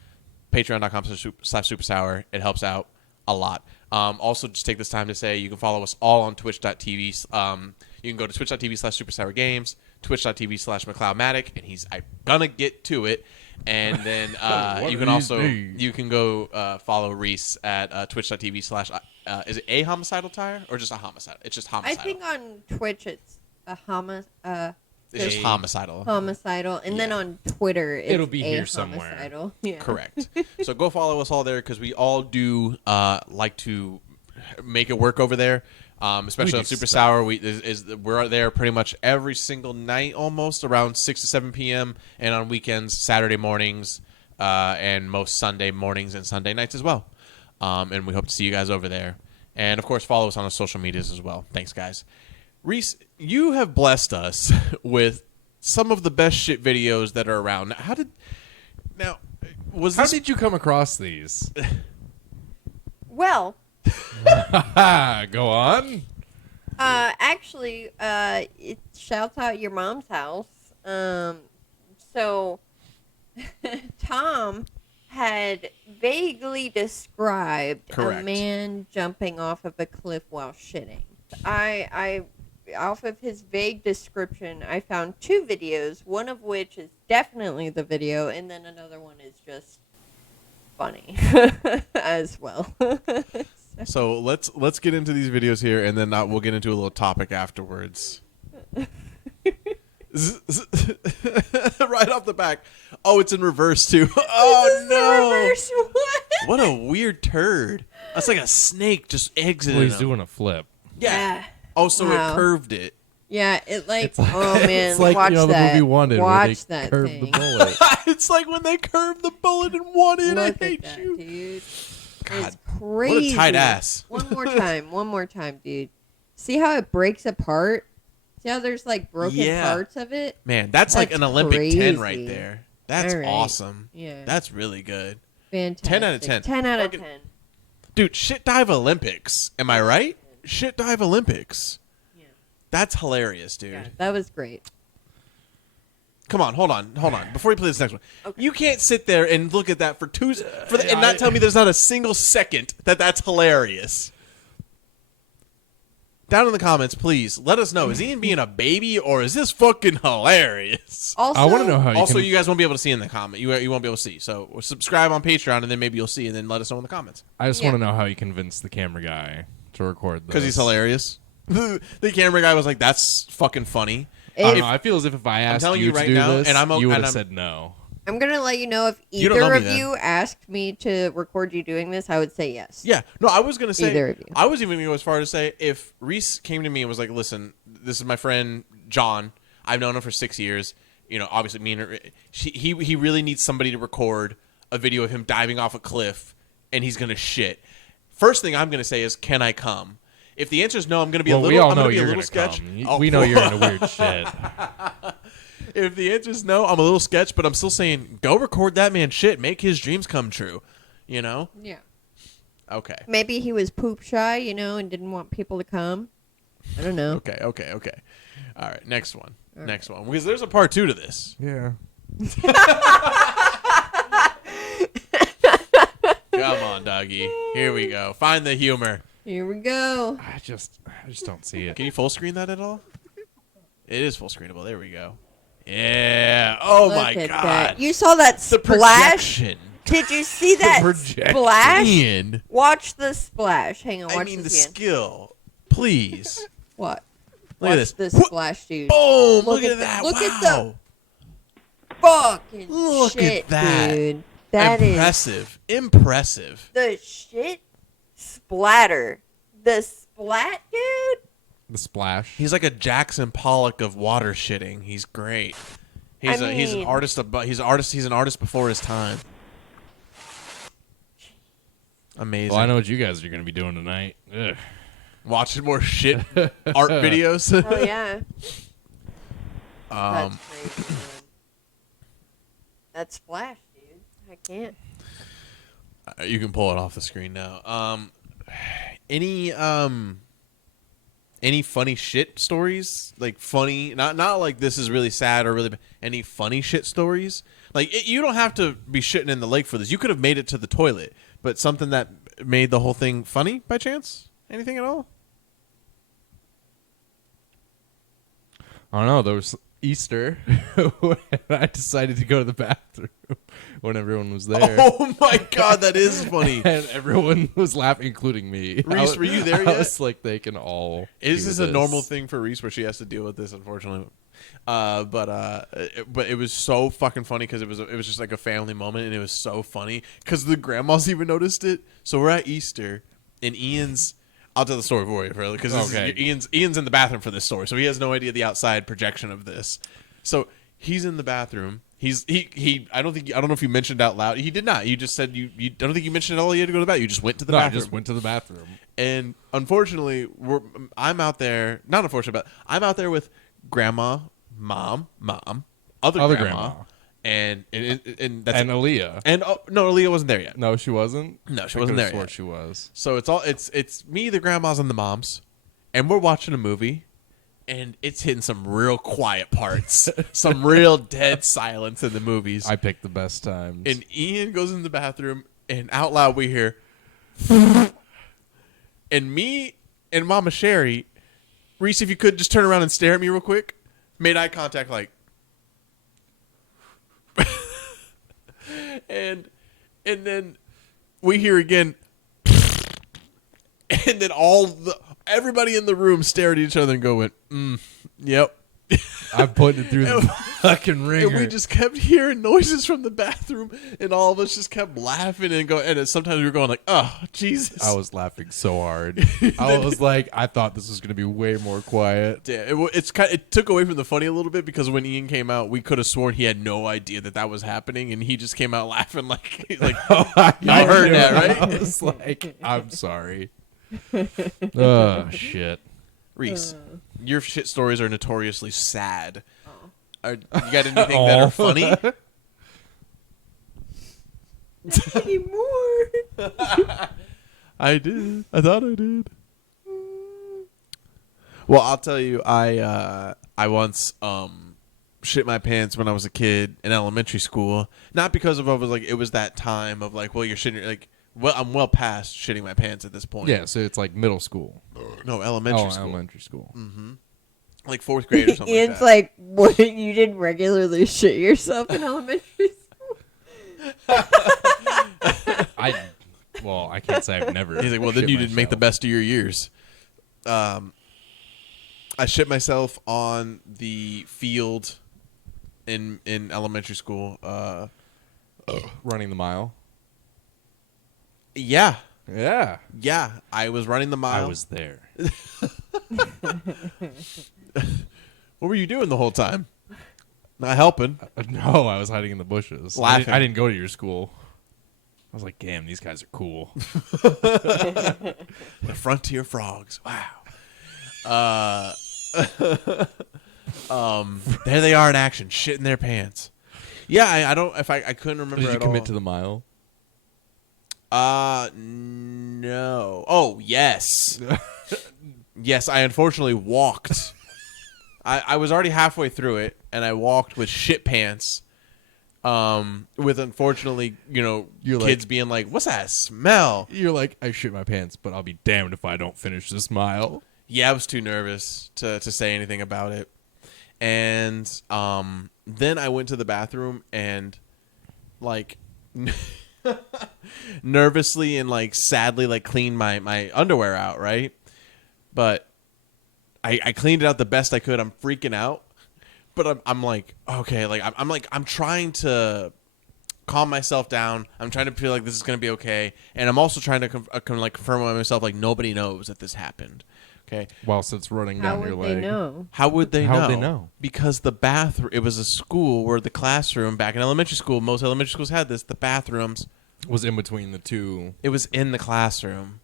patreon.com/supersour. It helps out a lot. Also, just take this time to say you can follow us all on twitch.tv. You can go to twitch.tv/supersourgames, twitch.tv/McLeodmatic, and I'm gonna get to it. And then you can go follow Reese at twitch.tv/ is it a homicidal tire or just a homicide? It's just homicidal. I think on Twitch it's a it's just homicidal. Homicidal, and then on Twitter it'll be here somewhere. Homicidal. Yeah. Correct. So go follow us all there because we all do like to make it work over there. Especially on Super Sour, we're there pretty much every single night, almost around 6 to 7 p.m. and on weekends, Saturday mornings, and most Sunday mornings and Sunday nights as well. And we hope to see you guys over there. And of course, follow us on the social medias as well. Thanks, guys. Reese, you have blessed us with some of the best shit videos that are around. How did you come across these? Well, go on. Actually, it shouts out your mom's house. So Tom had vaguely described Correct. a man jumping off of a cliff while shitting. I off of his vague description, I found 2 videos, one of which is definitely the video, and then another one is just funny as well. So let's get into these videos here, and then we'll get into a little topic afterwards. Right off the back. Oh, it's in reverse too. Oh no! Reverse. What a weird turd. That's like a snake just exiting. Well, he's doing a flip. Yeah. Oh, so Wow. it curved it. Yeah, it oh man, It's like watch the that. movie Wanted Watch where they that curved thing. the bullet. It's like when they curved the bullet and Wanted. Look I hate at that, you. dude. God, It's crazy. what a tight ass. One more time, dude. See how it breaks apart? See how there's like broken parts of it? Man, that's like an Olympic 10 crazy. right there. That's All right. awesome. Yeah. That's really good. Fantastic. 10 out of 10. 10 out of Fucking- 10. Dude, Shit Dive Olympics. Am I right? Shit Dive Olympics. Yeah. That's hilarious, dude. Yeah, that was great. Come on, hold on. Before you play this next one, Okay. you can't sit there and look at that for and not tell me there's not a single second that's hilarious. Down in the comments, please let us know. Is Ian being a baby or is this fucking hilarious? Also, I want to know how Also, can... you guys won't be able to see in the comment. You won't be able to see. So subscribe on Patreon, and then maybe you'll see, and then let us know in the comments. I just Yeah. want to know how you convinced the camera guy to record this. Because he's hilarious. The camera guy was like, "That's fucking funny." I don't know. I feel as if I asked telling you you to right do now, this, and you would and have said no. I'm going to let you know if You don't either know me of then. you asked me to record you doing this, I would say yes. Yeah, no, I was gonna say. Either of you. I was even gonna go as far as to say if Reese came to me and was like, "Listen, this is my friend John. I've known him for 6 years. You know, obviously, me and her, he really needs somebody to record a video of him diving off a cliff, and he's gonna shit. First thing I'm gonna say is, can I come? If the answer is no, I'm gonna be a little. We all I'm know gonna be a you're little gonna sketch. come. We know you're into weird shit. If the answer is no, I'm a little sketch, but I'm still saying, go record that man shit. Make his dreams come true. You know? Yeah. Okay. Maybe he was poop shy, and didn't want people to come. I don't know. Okay. All right, next one. Next one. Because there's a part 2 to this. Yeah. Come on, doggy. Here we go. Find the humor. Here we go. I just don't see it. Can you full screen that at all? It is full screenable. There we go. Yeah. Oh Look my at god. that. You saw that The splash? projection. Did you see that splash? Ian. Watch the splash. Hang on, watch I mean the this again. skill. Please. What? Look at this. Watch the splash, dude. Boom! Look at that. Look wow. at the fucking Look shit, at that. dude. That impressive. Impressive. the shit splatter. The splat, dude. The splash. He's like a Jackson Pollock of water shitting. He's great. He's an artist. He's an artist before his time. Amazing. Well, I know what you guys are going to be doing tonight. Ugh. Watching more shit art videos. Oh yeah. That's crazy, man. That splash, dude. I can't. You can pull it off the screen now. Any funny shit stories? Like funny, not like this is really sad or really bad. Any funny shit stories? Like you don't have to be shitting in the lake for this. You could have made it to the toilet, but something that made the whole thing funny by chance? Anything at all? I don't know. There was Easter when I decided to go to the bathroom when everyone was there. Oh my god, that is funny. And everyone was laughing, including me. Reese, were you there yet? I was like, they can all. Is do this a normal thing for Reese where she has to deal with this, unfortunately? But it was so fucking funny because it was just like a family moment, and it was so funny because the grandmas even noticed it. So we're at Easter, and Ian's. I'll tell the story for you, because Ian's in the bathroom for this story, so he has no idea the outside projection of this. So he's in the bathroom. He I don't know if you mentioned out loud. He did not. You just said you don't think you mentioned at all. You had to go to the bathroom. You just went to the bathroom. I just went to the bathroom. And unfortunately, I'm out there. Not unfortunately, but I'm out there with grandma, mom, other grandma. And that's Aaliyah. And no, Aaliyah wasn't there yet. No, she wasn't. No, she wasn't there swore yet. She was. So it's me, the grandmas, and the moms, and we're watching a movie, and it's hitting some real quiet parts, some real dead silence in the movies. I picked the best times. And Ian goes in the bathroom, and out loud we hear, and me and Mama Sherry, Reese, if you could just turn around and stare at me real quick, made eye contact like. and then we hear again, and then everybody in the room stared at each other and go, yep. I put it through the fucking ringer. And we just kept hearing noises from the bathroom, and all of us just kept laughing and going. And sometimes we were going like, "Oh, Jesus!" I was laughing so hard. I was like, I thought this was going to be way more quiet. Yeah, it took away from the funny a little bit because when Ian came out, we could have sworn he had no idea that was happening, and he just came out laughing like I heard that, right? I was like, I'm sorry. Oh shit. Reese, your shit stories are notoriously sad. You got anything that are funny? Not anymore. I did. I thought I did. Well, I'll tell you, I once shit my pants when I was a kid in elementary school. Not because of it was that time of like, well, you're shitting like. Well, I'm well past shitting my pants at this point. Yeah, so it's like middle school. No, elementary school. Elementary school. Mm-hmm. Like 4th grade or something Ian's like that. like, what? You didn't regularly shit yourself in elementary school? I can't say I've never. He's like, well, then you didn't make the best of your years. I shit myself on the field in elementary school. Running the mile. Yeah. Yeah. Yeah. I was running the mile. I was there. What were you doing the whole time? Not helping. No, I was hiding in the bushes. Laughing. I didn't go to your school. I was like, damn, these guys are cool. The Frontier Frogs. Wow. There they are in action, shitting their pants. Yeah, I couldn't remember. Did you commit to the mile? No. Oh, yes. Yes, I unfortunately walked. I was already halfway through it, and I walked with shit pants. With unfortunately, kids being like, "What's that smell?" You're like, I shit my pants, but I'll be damned if I don't finish this mile. Yeah, I was too nervous to say anything about it. And then I went to the bathroom and like nervously and like sadly like clean my underwear out, right? But I cleaned it out the best I could. I'm freaking out, but I'm like, okay, like I'm trying to calm myself down. I'm trying to feel like this is gonna be okay, and I'm also trying to confirm with myself like nobody knows that this happened. Okay. Whilst it's running How down your would leg. they know? How would they know? How'd they know? Because the bathroom. It was a school where the classroom back in elementary school. Most elementary schools had this. The bathrooms Was in between the two. It was in the classroom.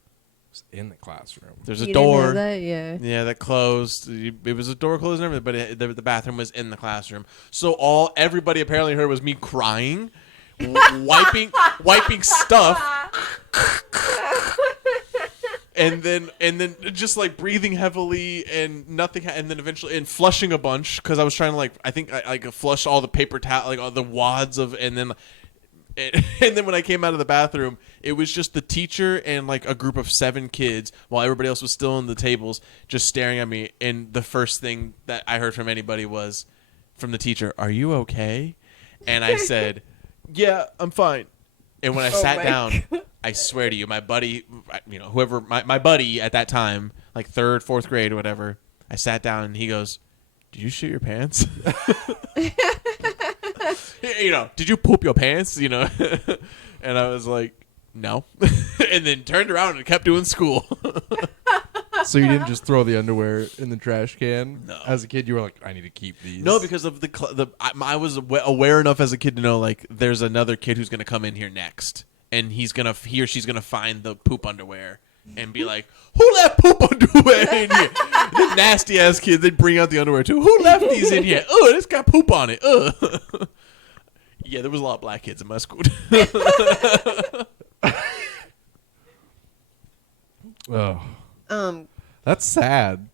Was in the classroom. There's a You didn't know door. that? Yeah. Yeah, that closed. It was a door closed and everything, but the bathroom was in the classroom. So everybody apparently heard was me crying, wiping stuff, and then just like breathing heavily and nothing, and then eventually flushing a bunch because I was trying to I flush all the paper towel, like all the wads of, and then when I came out of the bathroom, it was just the teacher and like a group of 7 kids while everybody else was still on the tables just staring at me. And the first thing that I heard from anybody was from the teacher, "Are you okay?" And I said, "Yeah, I'm fine." And when I sat down, I swear to you, my buddy, whoever, my buddy at that time, like 3rd, 4th grade or whatever, I sat down and he goes, "Did you shit your pants?" Did you poop your pants? And I was like, "No." And then turned around and kept doing school. So you didn't just throw the underwear in the trash can? No. As a kid, you were like, I need to keep these. No, because of I was aware enough as a kid to know like there's another kid who's gonna come in here next, and he or she's gonna find the poop underwear and be like, "Who left poop underwear in here?" The nasty ass kids, they bring out the underwear too. "Who left these in here? Oh, this got poop on it." Yeah, there was a lot of black kids in my school. Oh, that's sad.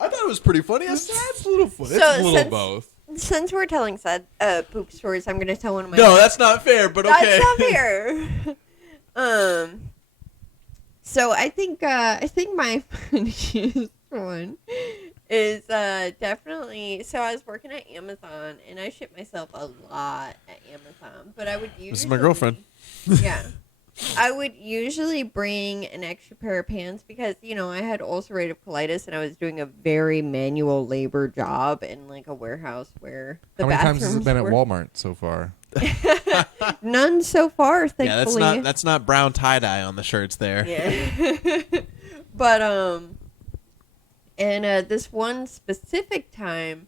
I thought it was pretty funny. It's a little funny. So It's a little since- both. Since we're telling sad poop stories, I'm gonna tell one of my. No, that's not fair. But okay. That's not fair. So I think my funniest one is definitely. So I was working at Amazon, and I shit myself a lot at Amazon. But I would usually. This is my girlfriend. Yeah. I would usually bring an extra pair of pants because, I had ulcerative colitis and I was doing a very manual labor job in like a warehouse where the How many times has bathrooms it been at were- Walmart so far? None so far, Yeah, thankfully. that's not brown tie dye on the shirts there. Yeah. But and this one specific time,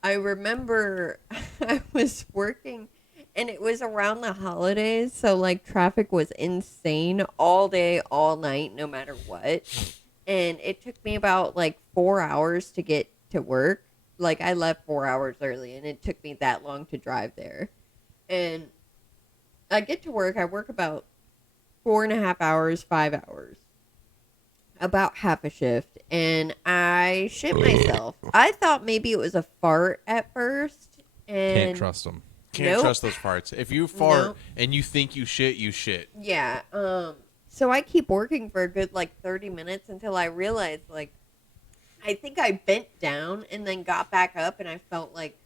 I remember I was working, and it was around the holidays, so like traffic was insane all day, all night, no matter what. And it took me about like 4 hours to get to work. Like I left 4 hours early, and it took me that long to drive there. And I get to work. I work about 4.5 hours, 5 hours, about half a shift, and I shit myself. I thought maybe it was a fart at first, and Can't trust them. Can't Nope. trust those farts. If you fart Nope. and you think you shit, you shit. Yeah. So I keep working for a good like 30 minutes until I realized I think I bent down and then got back up and I felt like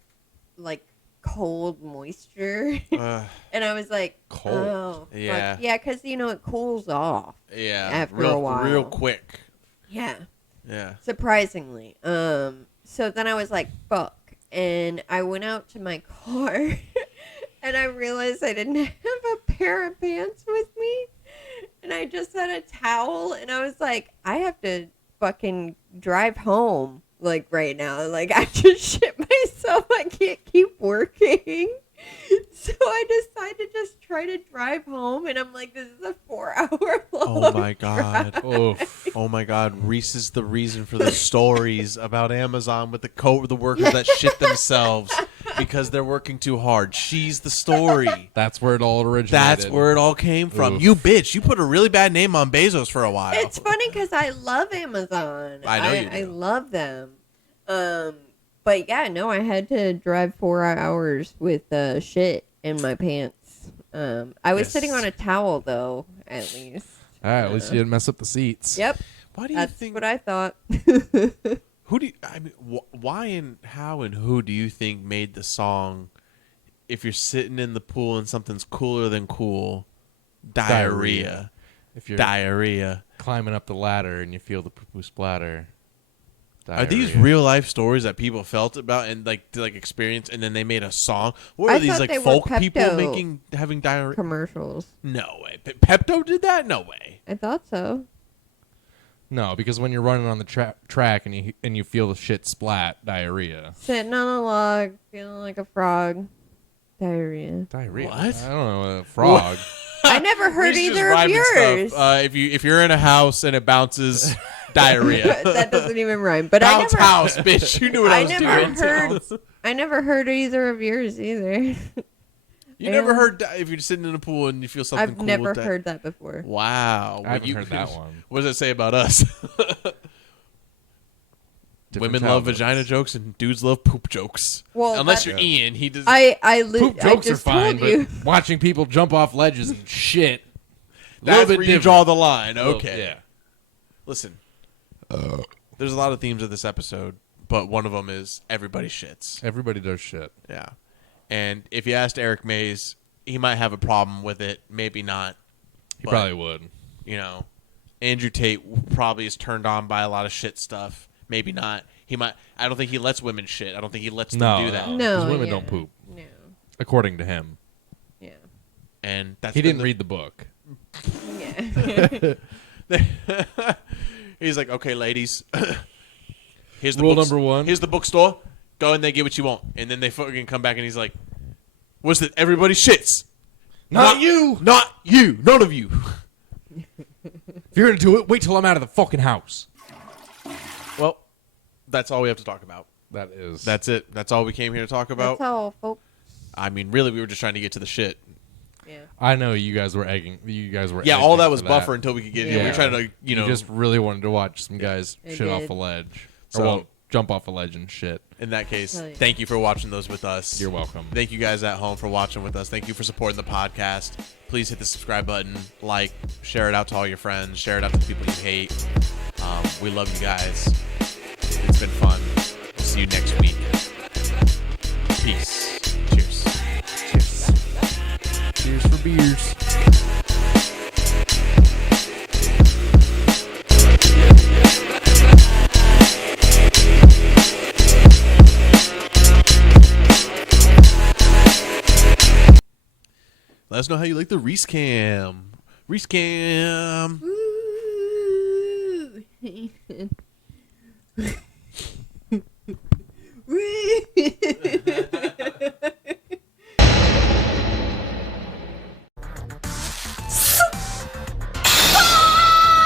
cold moisture. And I was like, Cold. Oh, Yeah. fuck. Yeah, because it cools off. Yeah. After real, a while. real quick. Yeah. Yeah. Surprisingly. So then I was like, fuck. And I went out to my car and I realized I didn't have a pair of pants with me. And I just had a towel and I was like, I have to fucking drive home like right now. Like I just shit myself. I can't keep working. So I decided to just try to drive home, and I'm like, this is a 4-hour long Oh my god. Oof. Oh my god. Reese is the reason for the stories about Amazon with the workers that shit themselves because they're working too hard. She's the story. That's where it all originated. That's where it all came from. Oof. You bitch. You put a really bad name on Bezos for a while. It's funny because I love Amazon. I know you do. I love them. But yeah, no, I had to drive 4 hours with shit in my pants. I was Yes. sitting on a towel though, at least. At least you didn't mess up the seats. Yep, Why do you that's think what I thought. Who do you, I mean? Why and how and who do you think made the song? If you're sitting in the pool and something's cooler than cool, Diarrhea. If you're Diarrhea. climbing up the ladder and you feel the poo-poo splatter. Are these Diarrhea. real life stories that people felt about and like to like experience, and then they made a song? What are I these thought like they were folk people Pepto having diarrhea? commercials. No way. Pepto did that? No way. I thought so. No, because when you're running on the track and you feel the shit splat, diarrhea. Sitting on a log, feeling like a frog. Diarrhea. Diarrhea. What? I don't know. A frog. I never heard Reese just either of rhyming yours. stuff. If you're in a house and it bounces, diarrhea. That doesn't even rhyme. But Bounce I never, house, bitch. You knew what I was doing. I never heard either of yours either. You never heard if you're sitting in a pool and you feel something I've cool. never with heard that before. Wow. I haven't heard that one. What does it say about us? Different Women love childhoods. vagina jokes and dudes love poop jokes. Well, unless that- you're Ian, he does. Poop jokes are just fine, told you. but watching people jump off ledges and shit. That's bit where you different. draw the line. Little- Okay. yeah. Listen. There's a lot of themes of this episode, but one of them is everybody shits. Everybody does shit. Yeah. And if you asked Eric Mays, he might have a problem with it. Maybe not. He But, probably would. You know, Andrew Tate probably is turned on by a lot of shit stuff. Maybe not. He might. I don't think he lets women shit. I don't think he lets them do that. No, because women yeah. don't poop. No. According to him. Yeah. And that's He been didn't read the book. Yeah. He's like, okay, ladies. Here's the Rule books- number one. Here's the bookstore. Go in there, get what you want, and then they fucking come back, and he's like, "What's it? Everybody shits. Not you. Not you. None of you." If you're gonna do it, wait till I'm out of the fucking house. Well, that's all we have to talk about. That is. That's it. That's all we came here to talk about. That's all, folks. I mean, really, we were just trying to get to the shit. Yeah. I know you guys were egging. You guys were. Yeah, all egging that was for buffer until we could get here. We were trying to, you know, just really wanted to watch some guys I shit off did. a ledge, So- or well, jump off a ledge and shit. in that case, Hell yeah. thank you for watching those with us. You're welcome. Thank you guys at home for watching with us. Thank you for supporting the podcast. Please hit the subscribe button, like, share it out to all your friends, share it out to the people you hate. We love you guys. It's been fun. We'll see you next week. Peace. Cheers. Cheers. Cheers for beers. Let us know how you like the Reese cam. Reese cam. Woo.